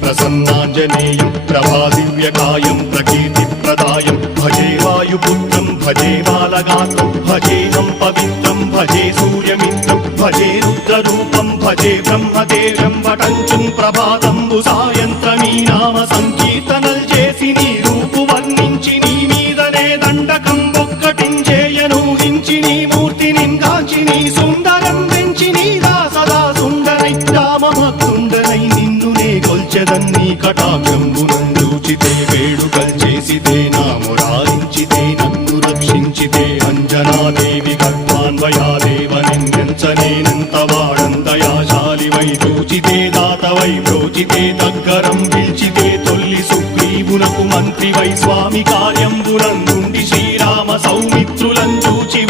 प्रसन्नाञ्जनेयं प्रभादिव्यकायं प्रकीर्तिप्रदायं भजे वायुपुत्रं भजे बालगात्रं भजेऽहं पवित्रं भजे सूर्यमित्रं भजे रुद्ररूपं भजे ब्रह्मदेवं वटञ्चं ప్రభాతంబు సాయంత్రమీ నామ సంకీర్తనల్ చేసి నీ రూపు వర్ణించి నీ మీదనే దండకం ఒక్కటించేయనూహించి నీ మూర్తిని గాంచి నీ సుందరం పెంచి నీ దాసదా సుందరై రామభక్తుండనై నిన్నునే గొల్చెదన్నీ కటాక్షంబునందూచితే వేడుకల్ చేసితే నా మురారించితే నన్ను రక్షించితే అంజనాదేవి గర్భాన్వయాదేవ నిన్నెంచనేనంత వాడందయాశాలివై చూచితే దాతవై ప్రోచితే దగ్గరం పిలిచితే తొల్లి సుగ్రీవునకు మంత్రివై స్వామి కార్యంబునందుండి శ్రీరామ సౌమిత్రులం చూచి